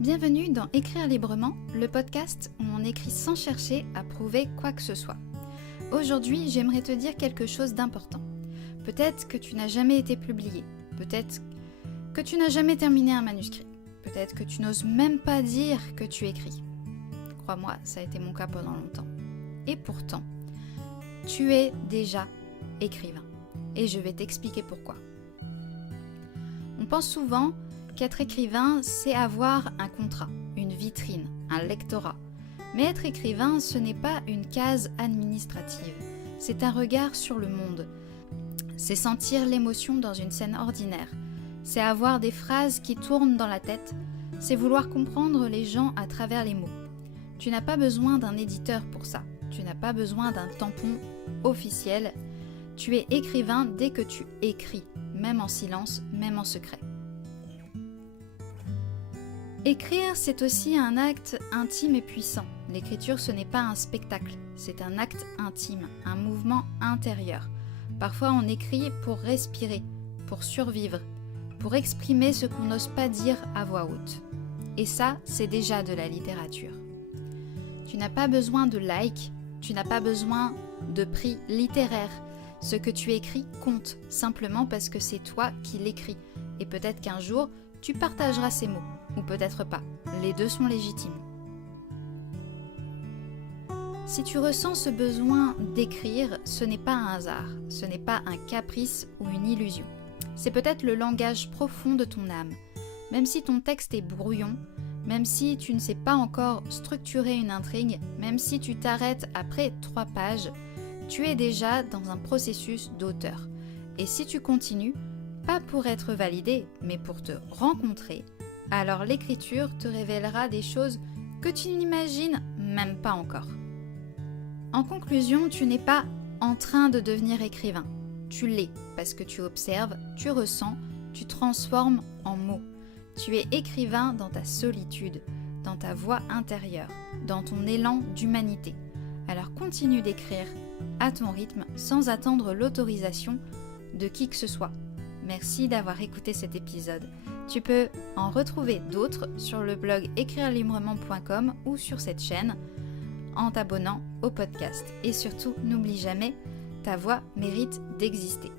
Bienvenue dans Écrire librement, le podcast où on écrit sans chercher à prouver quoi que ce soit. Aujourd'hui, j'aimerais te dire quelque chose d'important. Peut-être que tu n'as jamais été publié, peut-être que tu n'as jamais terminé un manuscrit, peut-être que tu n'oses même pas dire que tu écris. Crois-moi, ça a été mon cas pendant longtemps. Et pourtant, tu es déjà écrivain. Et je vais t'expliquer pourquoi. On pense souvent qu'être écrivain, c'est avoir un contrat, une vitrine, un lectorat. Mais être écrivain, ce n'est pas une case administrative. C'est un regard sur le monde. C'est sentir l'émotion dans une scène ordinaire. C'est avoir des phrases qui tournent dans la tête. C'est vouloir comprendre les gens à travers les mots. Tu n'as pas besoin d'un éditeur pour ça. Tu n'as pas besoin d'un tampon officiel. Tu es écrivain dès que tu écris, même en silence, même en secret. Écrire, c'est aussi un acte intime et puissant. L'écriture, ce n'est pas un spectacle, c'est un acte intime, un mouvement intérieur. Parfois, on écrit pour respirer, pour survivre, pour exprimer ce qu'on n'ose pas dire à voix haute. Et ça, c'est déjà de la littérature. Tu n'as pas besoin de likes, tu n'as pas besoin de prix littéraires. Ce que tu écris compte, simplement parce que c'est toi qui l'écris. Et peut-être qu'un jour, tu partageras ces mots. Ou peut-être pas, les deux sont légitimes. Si tu ressens ce besoin d'écrire, ce n'est pas un hasard, ce n'est pas un caprice ou une illusion. C'est peut-être le langage profond de ton âme. Même si ton texte est brouillon, même si tu ne sais pas encore structurer une intrigue, même si tu t'arrêtes après 3 pages, tu es déjà dans un processus d'auteur. Et si tu continues, pas pour être validé, mais pour te rencontrer, alors l'écriture te révélera des choses que tu n'imagines même pas encore. En conclusion, tu n'es pas en train de devenir écrivain. Tu l'es parce que tu observes, tu ressens, tu transformes en mots. Tu es écrivain dans ta solitude, dans ta voix intérieure, dans ton élan d'humanité. Alors continue d'écrire à ton rythme sans attendre l'autorisation de qui que ce soit. Merci d'avoir écouté cet épisode. Tu peux en retrouver d'autres sur le blog écrirelibrement.com ou sur cette chaîne en t'abonnant au podcast. Et surtout, n'oublie jamais, ta voix mérite d'exister.